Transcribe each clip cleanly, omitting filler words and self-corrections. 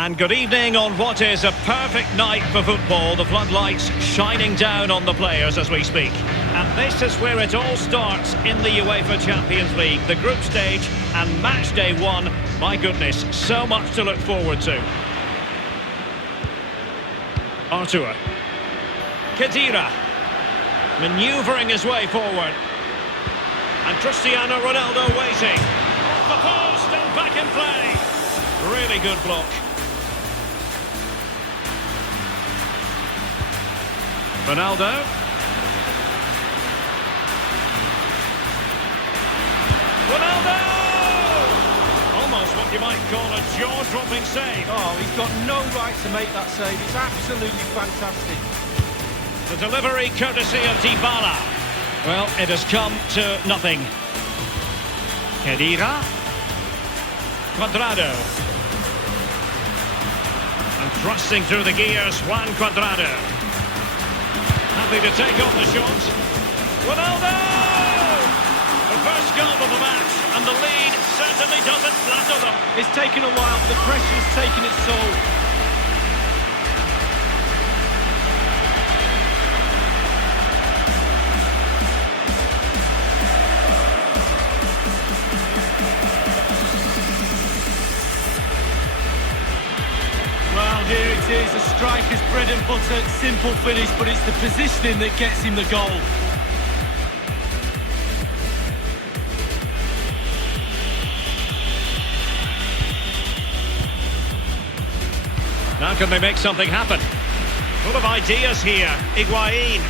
And good evening on what is a perfect night for football. The floodlights shining down on the players as we speak. And this is where it all starts in the UEFA Champions League. The group stage and match day one. My goodness, so much to look forward to. Artur. Khedira. Manoeuvring his way forward. And Cristiano Ronaldo waiting. Off the post and back in play. Really good block. Ronaldo. Ronaldo! Almost what you might call a jaw-dropping save. Oh, he's got no right to make that save. It's absolutely fantastic. The delivery courtesy of Dybala. Well, it has come to nothing. Khedira. Cuadrado. And thrusting through the gears, Juan Cuadrado. Happy to take on the shot. Ronaldo! The first goal of the match, and the lead certainly doesn't flatter them. It's taken a while, the pressure's taken its toll. Well, here it is, a striker's bread and butter, simple finish, but it's the positioning that gets him the goal. Now can they make something happen? Full of ideas here. Higuain.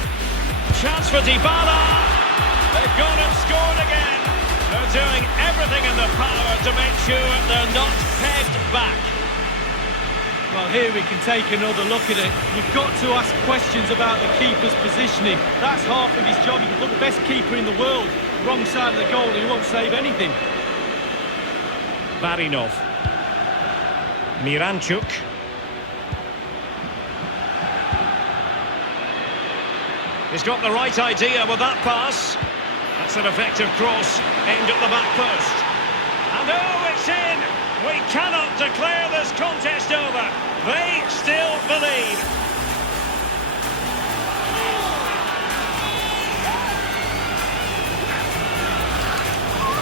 Chance for Dybala. They've gone and scored again. They're doing everything in their power to make sure they're not pegged back. Well, here we can take another look at it. You've got to ask questions about the keeper's positioning. That's half of his job. You can put the best keeper in the world wrong side of the goal and he won't save anything. Barinov. Miranchuk. He's got the right idea with that pass. That's an effective cross aimed at the back post. And oh, it's in! We cannot declare this contest over. They still believe.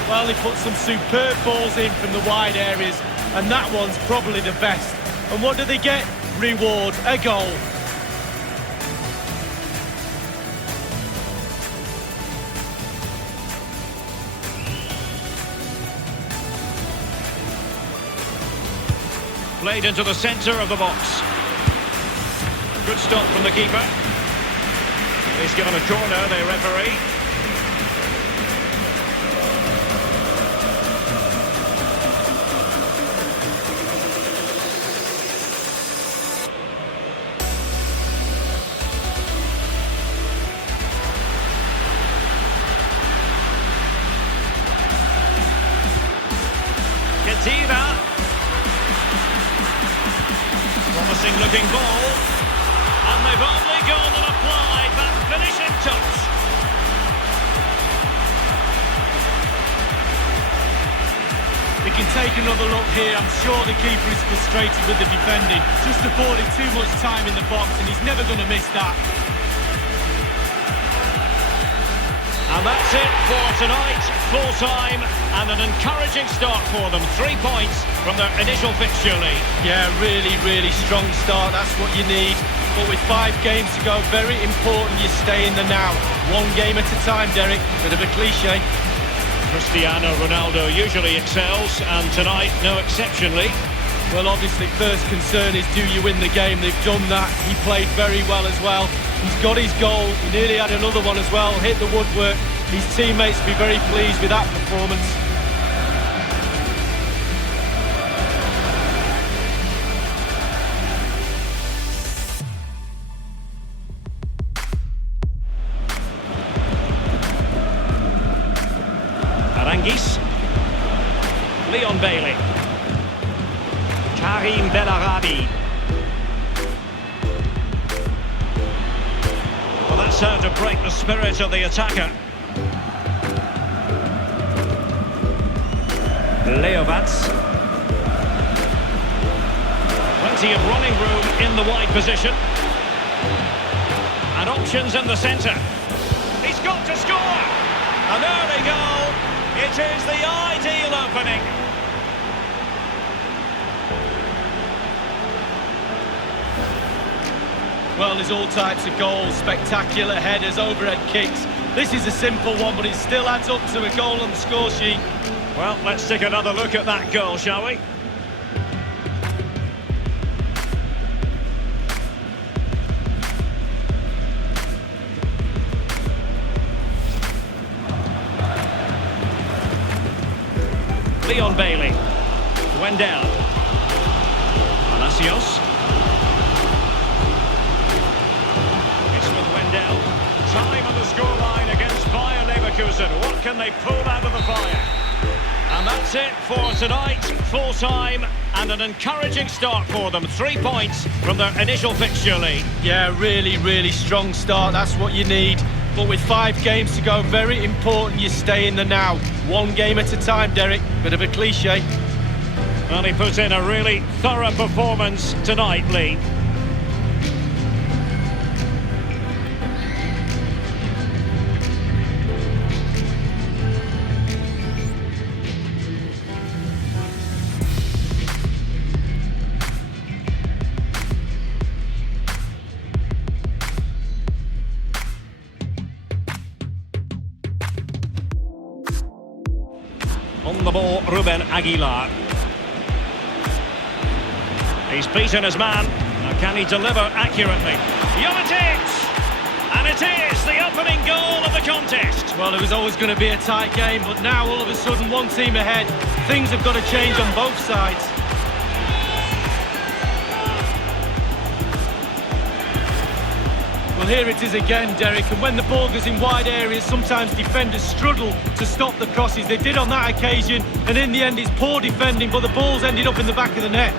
Well, they put some superb balls in from the wide areas, and that one's probably the best. And what do they get? Reward, a goal. Played into the centre of the box. Good stop from the keeper. He's given a corner, the referee. Khedira. Promising looking ball, and they've only gone and applied that finishing touch. We can take another look here. I'm sure the keeper is frustrated with the defending. Just affording too much time in the box, and he's never going to miss that. And that's it for tonight, full time, and an encouraging start for them. 3 points from their initial fixture lead. Yeah, really, really strong start. That's what you need. But with 5 games to go, very important you stay in the now. One game at a time, Derek. Bit of a cliche. Cristiano Ronaldo usually excels, and tonight no exceptionally. Well, obviously, first concern is do you win the game? They've done that. He played very well as well. He's got his goal. He nearly had another one as well. Hit the woodwork. His teammates will be very pleased with that performance. Arangis. Leon Bailey. Karim Bellarabi. Well, that's how to break the spirit of the attacker. Leovats. Plenty of running room in the wide position. And options in the centre. He's got to score! An early goal. It is the ideal opening. Well, there's all types of goals, spectacular headers, overhead kicks. This is a simple one, but it still adds up to a goal on the score sheet. Well, let's take another look at that goal, shall we? Leon Bailey. Wendell. Palacios. It's with Wendell. Time on the scoreline against Leverkusen. What can they pull out of the fire? And that's it for tonight. Full time and an encouraging start for them. 3 points from their initial fixture lead. Yeah, really strong start. That's what you need. But with 5 games to go, very important you stay in the now. 1 game at a time, Derek. Bit of a cliche. Well, he put in a really thorough performance tonight, Lee. On the ball, Ruben Aguilar. He's beaten his man. Now can he deliver accurately? Juventus! And it is the opening goal of the contest. Well, it was always going to be a tight game, but now all of a sudden one team ahead. Things have got to change on both sides. Well, here it is again, Derek, and when the ball goes in wide areas, sometimes defenders struggle to stop the crosses. They did on that occasion, and in the end it's poor defending, but the ball's ended up in the back of the net.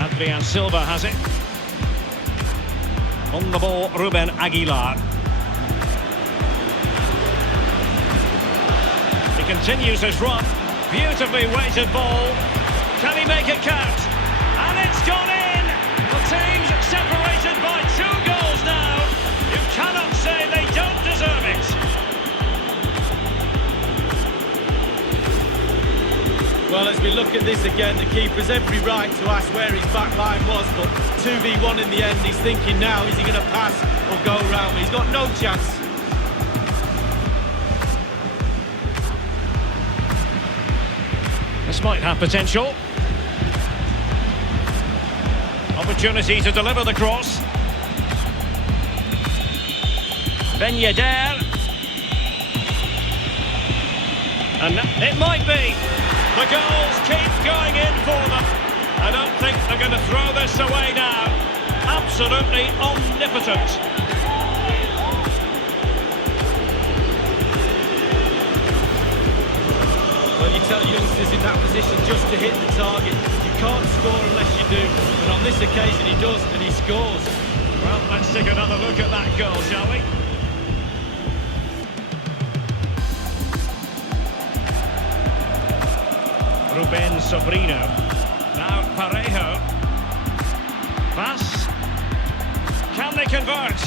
Adrian Silva has it. On the ball, Ruben Aguilar. He continues his run. Beautifully weighted ball. Can he make it count? And it's gone in! The team's separated by 2 goals now. You cannot say they don't deserve it. Well, as we look at this again, the keeper's every right to ask where his back line was, but 2v1 in the end, he's thinking now, is he going to pass or go round? He's got no chance. This might have potential. Opportunity to deliver the cross. Ben Yedder. And it might be. The goals keep going in for them. I don't think they're going to throw this away now. Absolutely omnipotent. Well, you tell youngsters in that position just to hit the target. You can't score unless you do. And on this occasion he does, and he scores. Well, let's take another look at that goal, shall we? Ruben Sobrino. Now Parejo. Pass. Can they convert?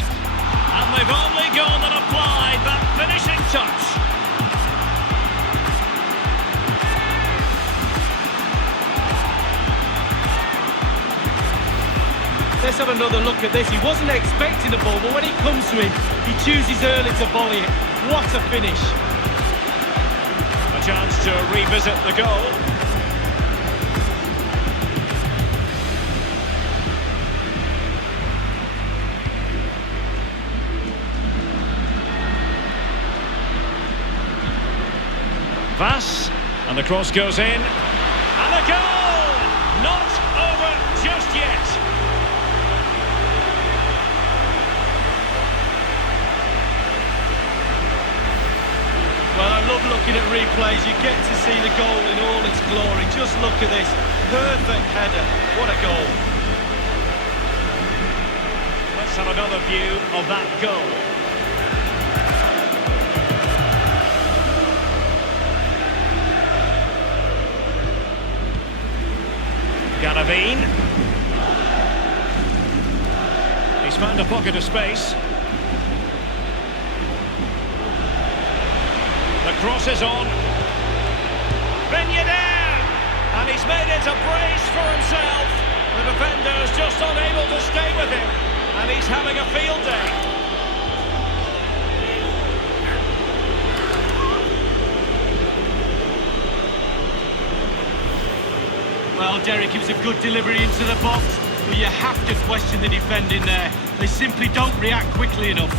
And they've only gone and applied that finishing touch. Let's have another look at this. He wasn't expecting the ball, but when it comes to him, he chooses early to volley it. What a finish. A chance to revisit the goal. Vass, and the cross goes in, and a goal! Not over just yet. Well, I love looking at replays. You get to see the goal in all its glory. Just look at this. Perfect header. What a goal. Let's have another view of that goal. Levine. He's found a pocket of space. The cross is on. Ben Yedder! And he's made it a brace for himself. The defender's just unable to stay with him. And he's having a field day. Well, Derek, it was a good delivery into the box, but you have to question the defending there. They simply don't react quickly enough.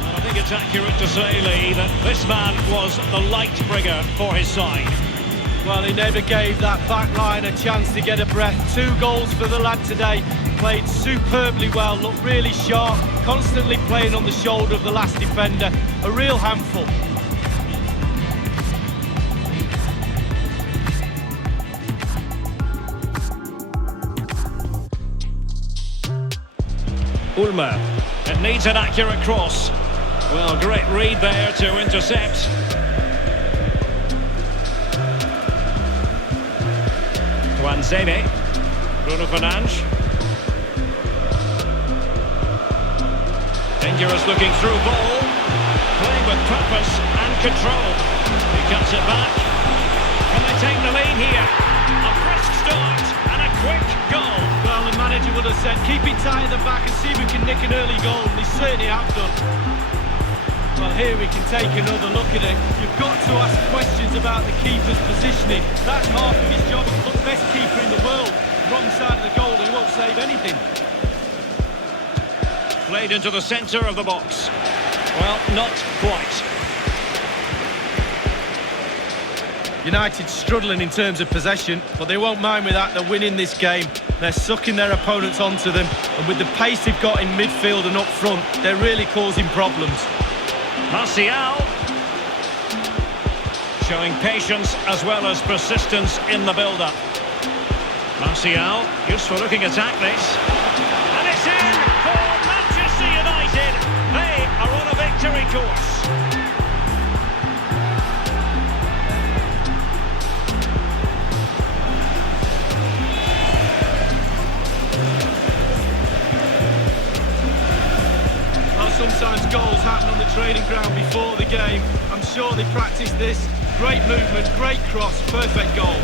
Well, I think it's accurate to say, Lee, that this man was the light bringer for his side. Well, he never gave that back line a chance to get a breath. 2 goals for the lad today. Played superbly well, looked really sharp, constantly playing on the shoulder of the last defender. A real handful. Ulmer. It needs an accurate cross. Well, great read there to intercept. Tuanzebe. Bruno Fernandes. Dangerous looking through ball. Playing with purpose and control. He cuts it back. Can they take the lead here? A brisk start and a quick goal. Well, the manager would have said, keep it tight at the back and see if we can nick an early goal. And they certainly have done. Well, here we can take another look at it. You've got to ask questions about the keeper's positioning. That's half of his job. He's the best keeper in the world. Wrong side of the goal, he won't save anything. Played into the centre of the box. Well, not quite. United struggling in terms of possession, but they won't mind with that. They're winning this game. They're sucking their opponents onto them, and with the pace they've got in midfield and up front, they're really causing problems. Martial. Showing patience as well as persistence in the build-up. Martial, useful looking attack this. And it's in for Manchester United. They are on a victory course. Sometimes goals happen on the training ground before the game. I'm sure they practiced this. Great movement, great cross, perfect goal.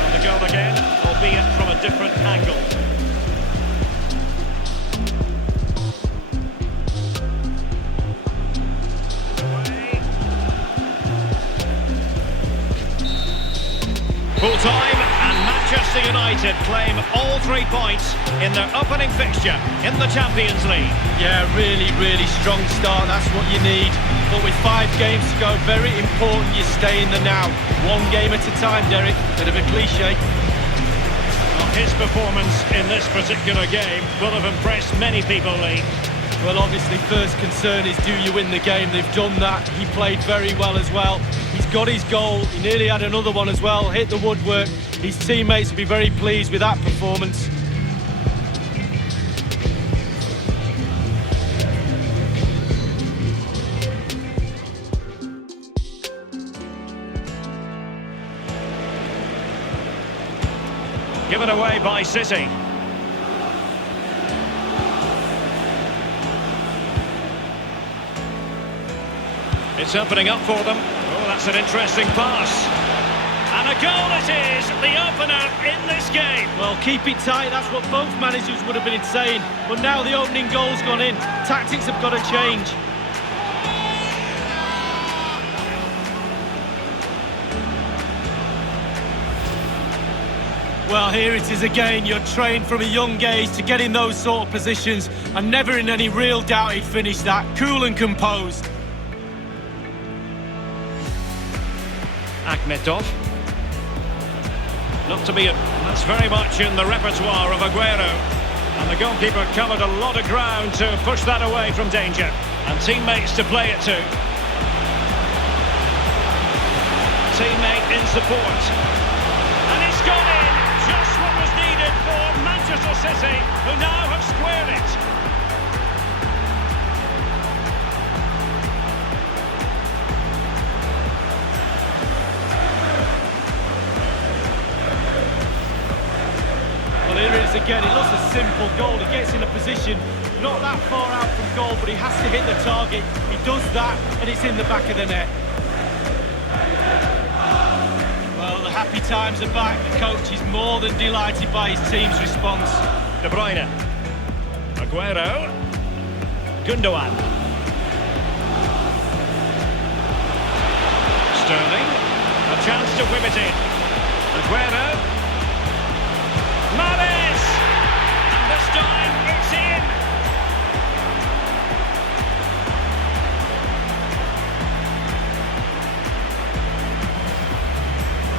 And the goal again, albeit from a different angle. Full time, and Manchester United claim all 3 points in their opening fixture in the Champions League. Yeah, really, really strong start. That's what you need. But with 5 games to go, very important you stay in the now. 1 game at a time, Derek. Bit of a cliche. Well, his performance in this particular game will have impressed many people, Lee. Well, obviously, first concern is, do you win the game? They've done that. He played very well as well. He's got his goal. He nearly had another one as well. Hit the woodwork. His teammates will be very pleased with that performance. Given away by City. It's opening up for them. Oh, that's an interesting pass. And a goal it is, the opener in this game. Well, keep it tight, that's what both managers would have been saying. But now the opening goal's gone in. Tactics have got to change. Well, here it is again. You're trained from a young age to get in those sort of positions, and never in any real doubt he'd finish that. Cool and composed. Akhmetov. Not to be, that's very much in the repertoire of Aguero. And the goalkeeper covered a lot of ground to push that away from danger. And teammates to play it to. Teammate in support. And it's gone in! Just what was needed for Manchester City, who now have squared it. position, not that far out from goal, but he has to hit the target. He does that, and it's in the back of the net. Well, the happy times are back. The coach is more than delighted by his team's response. De Bruyne. Aguero. Gundogan. Sterling. A chance to whip it in. Aguero. Mahrez! And this time it's in!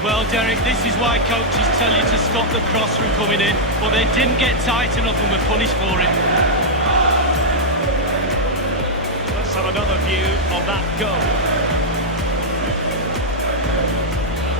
Well, Derek, this is why coaches tell you to stop the cross from coming in, but they didn't get tight enough and were punished for it. Let's have another view of that goal.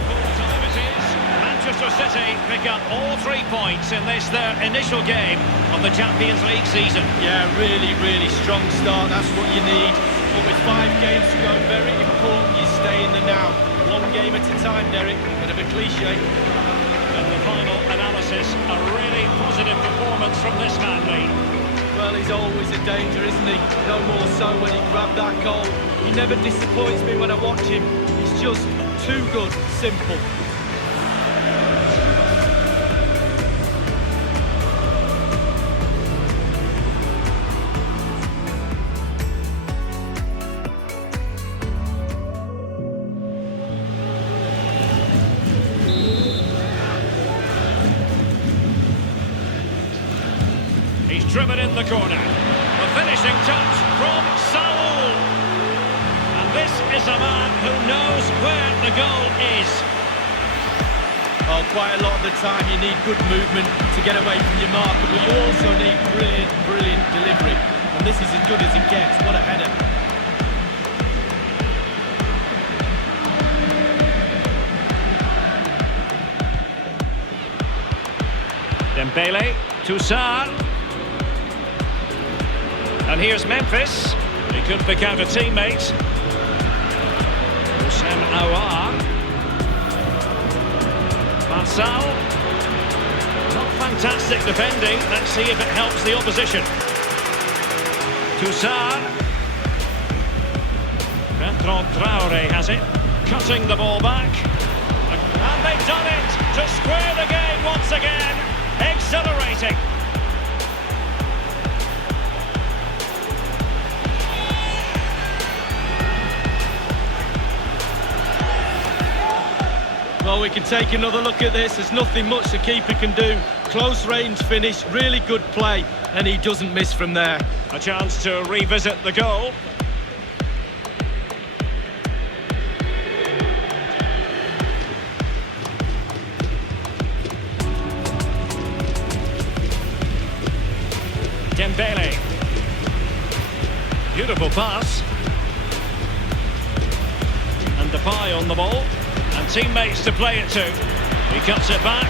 Full time it is. Manchester City pick up all 3 points in this, their initial game of the Champions League season. Yeah, really, really strong start. That's what you need. But with 5 games to go, very important you stay in the now. 1 game at a time, Derek. Bit of a cliche. And the final analysis, a really positive performance from this man, Lee. Well, he's always a danger, isn't he? No more so when he grabbed that goal. He never disappoints me when I watch him. He's just too good, simple. He's driven in the corner. The finishing touch from Saul. And this is a man who knows where the goal is. Oh, quite a lot of the time you need good movement to get away from your marker, but you also need brilliant, brilliant delivery. And this is as good as it gets. What a header. Dembele, Toussaint. And here's Memphis. He could pick out a teammate. Sam Aouar. Marçal. Not fantastic defending. Let's see if it helps the opposition. Toussaint. Bertrand Traoré has it. Cutting the ball back. And they've done it to square the game once again. Exhilarating. Well, we can take another look at this. There's nothing much the keeper can do. Close range finish, really good play, and he doesn't miss from there. A chance to revisit the goal. Dembele. Beautiful pass. And Depay on the ball. And teammates to play it to. He cuts it back.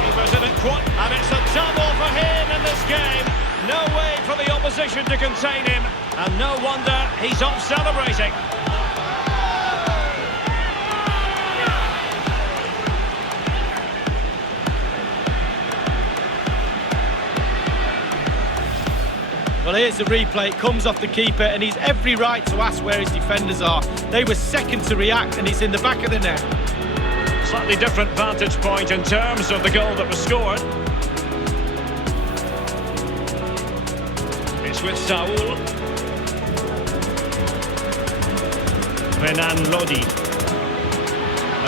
Keeper didn't quite. And it's a double for him in this game. No way for the opposition to contain him. And no wonder he's off celebrating. Well, here's the replay. It comes off the keeper, and he's every right to ask where his defenders are. They were second to react, and he's in the back of the net. Slightly different vantage point in terms of the goal that was scored. It's with Saul. Renan Lodi.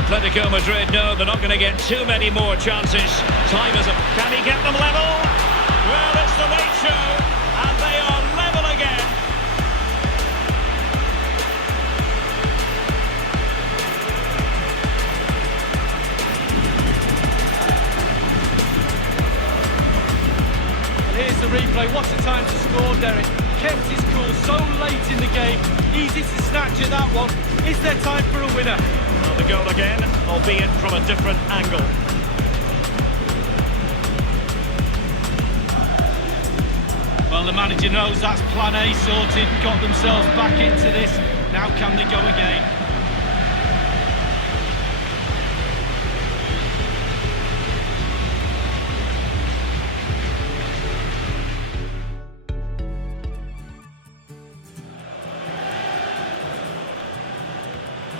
Atletico Madrid know they're not going to get too many more chances. Time is up. Can he get them level? Well, it's the late show. And they are level again. And here's the replay. What a time to score, Derek. Kept his cool so late in the game. Easy to snatch at that one. Is there time for a winner? Well, the goal again, albeit from a different angle. Well, the manager knows that's plan A sorted, got themselves back into this. Now can they go again?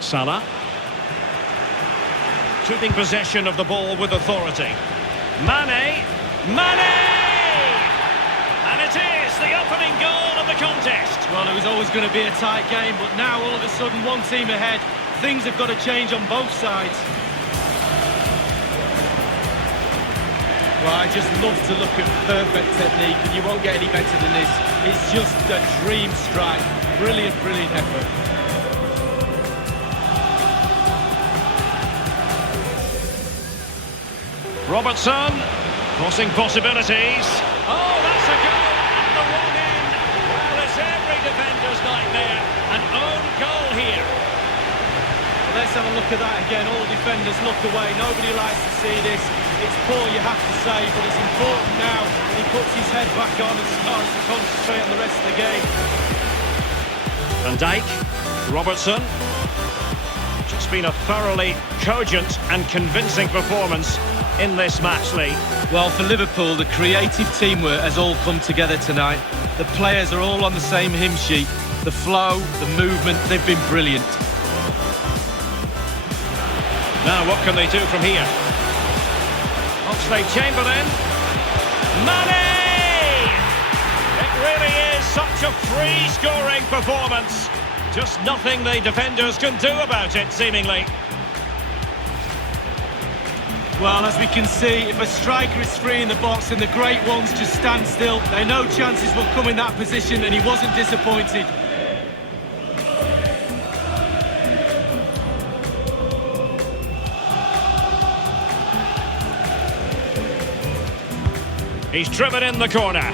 Salah. Keeping possession of the ball with authority. Mane! And it is the opening goal of the contest. Well, it was always going to be a tight game, but now all of a sudden one team ahead. Things have got to change on both sides. Well, I just love to look at perfect technique, and you won't get any better than this. It's just a dream strike. Brilliant, brilliant effort. Robertson, crossing possibilities. Oh, that's a goal at the wrong end. Well, it's every defender's nightmare. An own goal here. Let's have a look at that again. All defenders look away. Nobody likes to see this. It's poor, you have to say, but it's important now. He puts his head back on and starts to concentrate on the rest of the game. Van Dijk, Robertson. It's been a thoroughly cogent and convincing performance in this match, Lee. Well, for Liverpool, the creative teamwork has all come together tonight. The players are all on the same hymn sheet. The flow, the movement, they've been brilliant. Now, what can they do from here? Oxlade-Chamberlain. Mane! It really is such a free-scoring performance. Just nothing the defenders can do about it, seemingly. Well, as we can see, if a striker is free in the box and the great ones just stand still, they know chances will come in that position, and he wasn't disappointed. He's driven in the corner.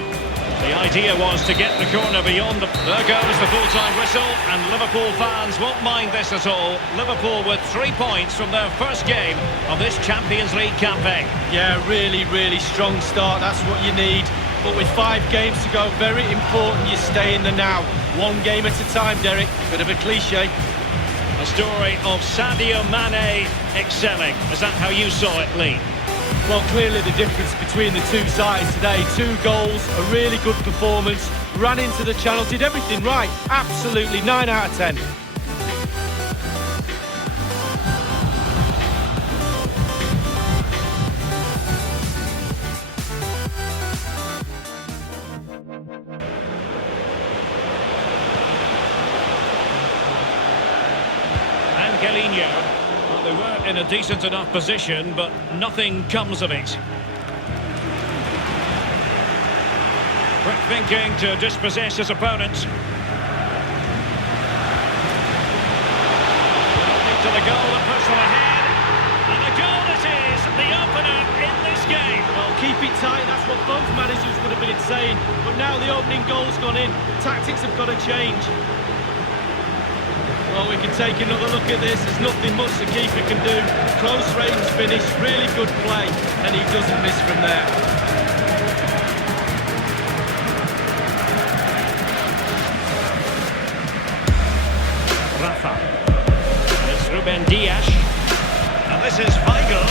The idea was to get the corner beyond the... There goes the full-time whistle, and Liverpool fans won't mind this at all. Liverpool with 3 points from their first game of this Champions League campaign. Yeah, really, really strong start. That's what you need. But with 5 games to go, very important you stay in the now. One game at a time, Derek. Bit of a cliche. A story of Sadio Mane excelling. Is that how you saw it, Lee? Well, clearly the difference between the two sides today. 2 goals, a really good performance, ran into the channel, did everything right. Absolutely, 9 out of 10. Well, they were in a decent enough position, but nothing comes of it. Quick thinking to dispossess his opponent. To the goal that puts them ahead. And the goal it is, the opener in this game. Well, keep it tight, that's what both managers would have been saying. But now the opening goal's gone in. Tactics have got to change. Well, we can take another look at this. There's nothing much the keeper can do. Close range finish, really good play, and he doesn't miss from there. Rafa. It's Ruben Dias. And this is Weigl.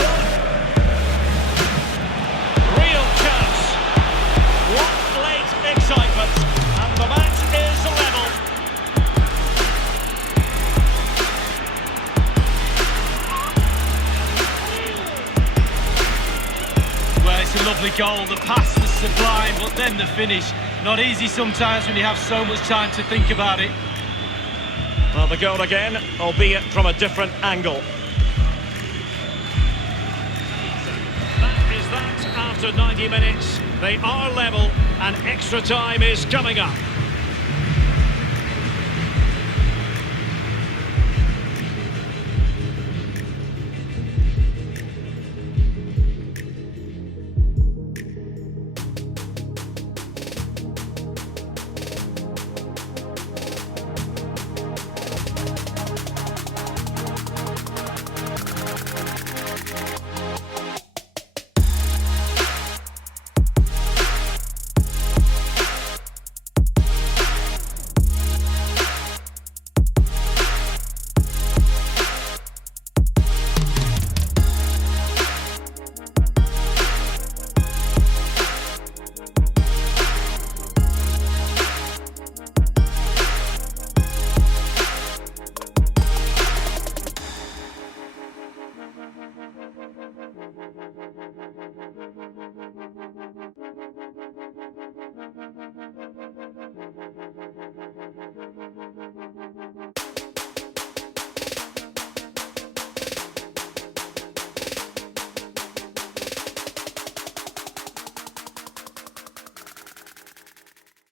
Real chance. What late excitement. And the match is level. It's a lovely goal, the pass was sublime, but then the finish. Not easy sometimes when you have so much time to think about it. Well, the goal again, albeit from a different angle. That is that after 90 minutes. They are level, and extra time is coming up.